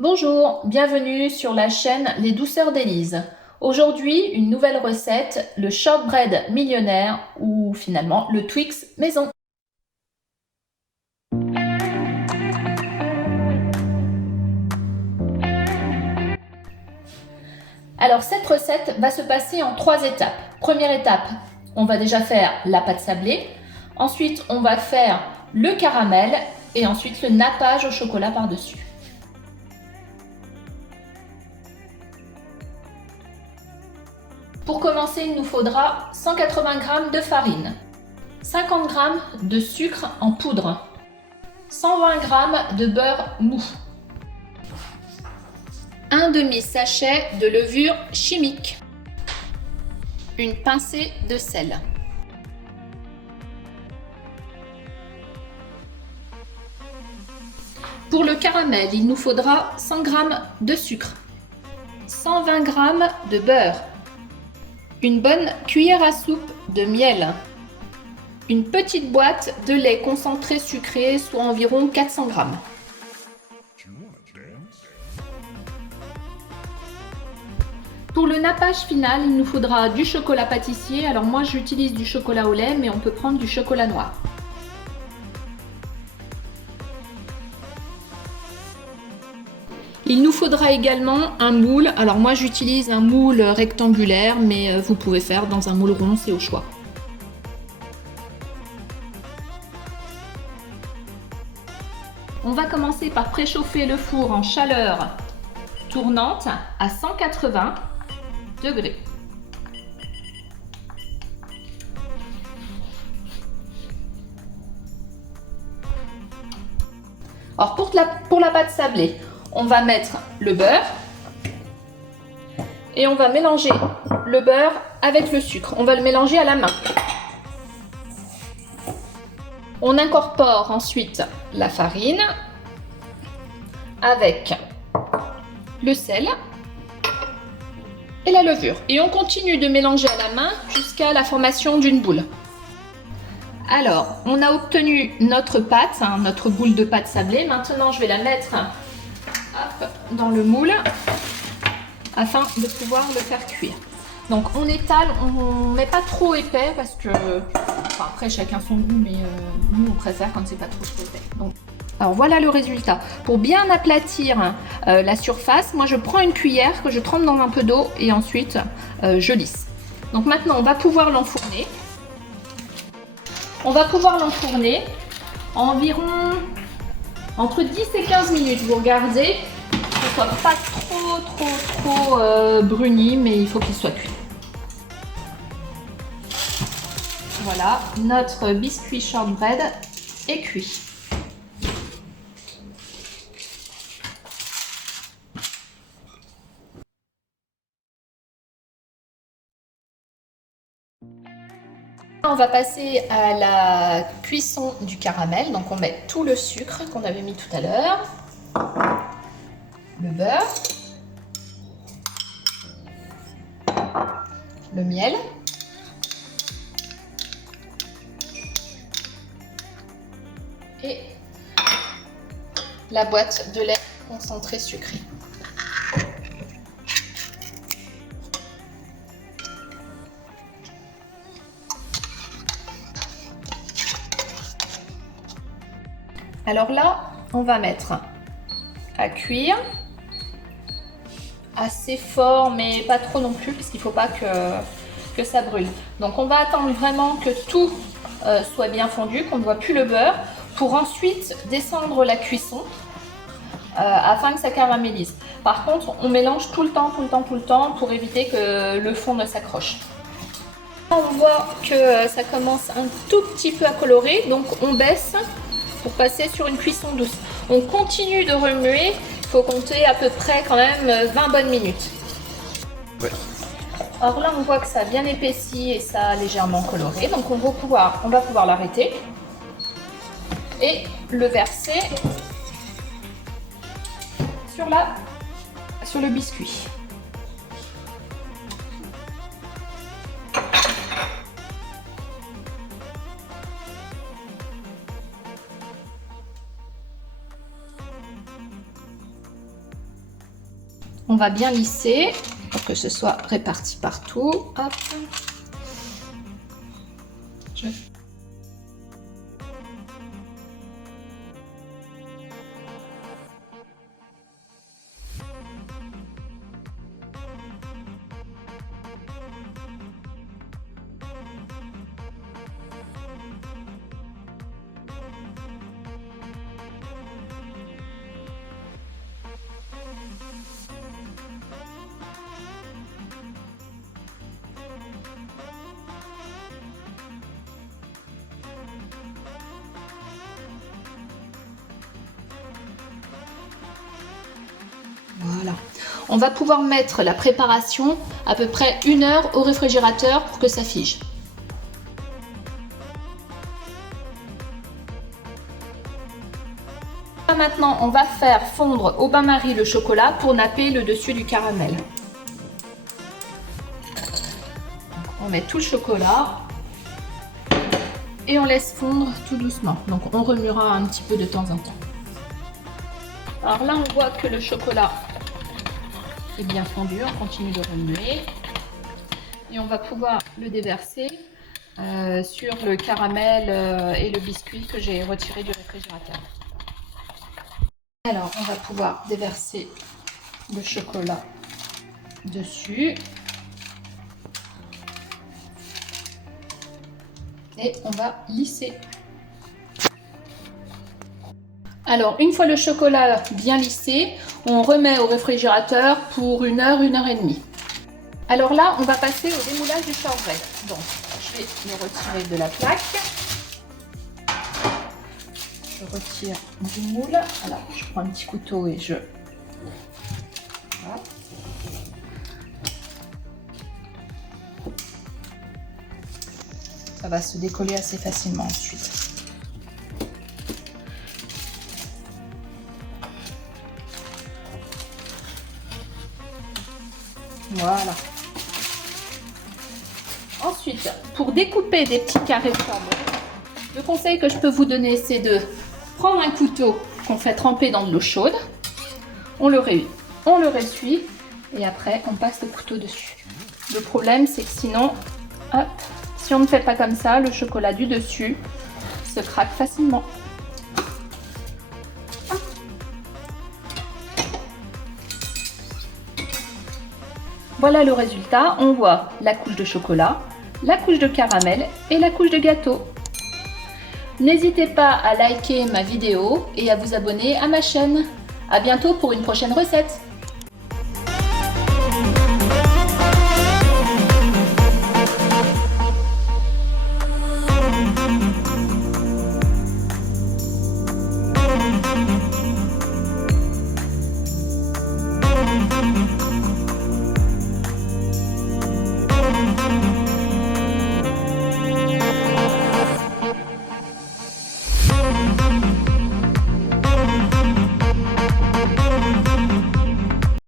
Bonjour, bienvenue sur la chaîne Les Douceurs d'Élise. Aujourd'hui, une nouvelle recette, le shortbread millionnaire ou finalement le Twix maison. Alors cette recette va se passer en 3 étapes. Première étape, on va déjà faire la pâte sablée. Ensuite, on va faire le caramel et ensuite le nappage au chocolat par-dessus. Pour commencer, il nous faudra 180 g de farine, 50 g de sucre en poudre, 120 g de beurre mou, un demi-sachet de levure chimique, une pincée de sel. Pour le caramel, il nous faudra 100 g de sucre, 120 g de beurre, une bonne cuillère à soupe de miel, une petite boîte de lait concentré sucré, soit environ 400 g. Pour le nappage final, il nous faudra du chocolat pâtissier. Alors moi j'utilise du chocolat au lait, mais on peut prendre du chocolat noir. Il nous faudra également un moule. Alors moi j'utilise un moule rectangulaire, mais vous pouvez faire dans un moule rond, c'est au choix. On va commencer par préchauffer le four en chaleur tournante à 180 degrés. Alors pour la pâte sablée, on va mettre le beurre et on va mélanger le beurre avec le sucre. On va le mélanger à la main. On incorpore ensuite la farine avec le sel et la levure. Et on continue de mélanger à la main jusqu'à la formation d'une boule. Alors, on a obtenu notre pâte, notre boule de pâte sablée. Maintenant, je vais la mettre dans le moule afin de pouvoir le faire cuire. Donc, on étale, on ne met pas trop épais parce que, enfin, après, chacun son goût, mais nous, on préfère quand c'est pas trop épais. Donc, alors voilà le résultat. Pour bien aplatir la surface, moi je prends une cuillère que je trempe dans un peu d'eau et ensuite je lisse. Donc maintenant on va pouvoir l'enfourner. On va pouvoir l'enfourner environ entre 10 et 15 minutes. Vous regardez, que ce soit pas trop bruni, mais il faut qu'il soit cuit. Voilà, notre biscuit shortbread est cuit. On va passer à la cuisson du caramel. Donc on met tout le sucre qu'on avait mis tout à l'heure, le beurre, le miel, et la boîte de lait concentré sucré. Alors là, on va mettre à cuire assez fort, mais pas trop non plus, parce qu'il ne faut pas que ça brûle. Donc on va attendre vraiment que tout soit bien fondu, qu'on ne voit plus le beurre, pour ensuite descendre la cuisson afin que ça caramélise. Par contre, on mélange tout le temps pour éviter que le fond ne s'accroche. On voit que ça commence un tout petit peu à colorer, donc on baisse pour passer sur une cuisson douce. On continue de remuer, il faut compter à peu près quand même 20 bonnes minutes. Ouais. Alors là on voit que ça a bien épaissi et ça a légèrement coloré, donc on va pouvoir l'arrêter et le verser sur le biscuit. On va bien lisser pour que ce soit réparti partout. Hop. Voilà. On va pouvoir mettre la préparation à peu près 1 heure au réfrigérateur pour que ça fige. Maintenant, on va faire fondre au bain-marie le chocolat pour napper le dessus du caramel. On met tout le chocolat et on laisse fondre tout doucement. Donc on remuera un petit peu de temps en temps. Alors là, on voit que le chocolat est bien fondu. On continue de remuer et on va pouvoir le déverser sur le caramel et le biscuit que j'ai retiré du réfrigérateur. Alors, on va pouvoir déverser le chocolat dessus. Et on va lisser. Alors, une fois le chocolat bien lissé, on remet au réfrigérateur pour 1 heure, 1 heure et demie. Alors là, on va passer au démoulage du shortbread. Donc, je vais le retirer de la plaque. Je retire du moule. Alors, je prends un petit couteau et je... Voilà. Ça va se décoller assez facilement ensuite. Voilà. Ensuite, pour découper des petits carrés de jambon, le conseil que je peux vous donner, c'est de prendre un couteau qu'on fait tremper dans de l'eau chaude, on le ressuie et après on passe le couteau dessus. Le problème, c'est que sinon, hop, si on ne fait pas comme ça, le chocolat du dessus se craque facilement. Voilà le résultat. On voit la couche de chocolat, la couche de caramel et la couche de gâteau. N'hésitez pas à liker ma vidéo et à vous abonner à ma chaîne. À bientôt pour une prochaine recette.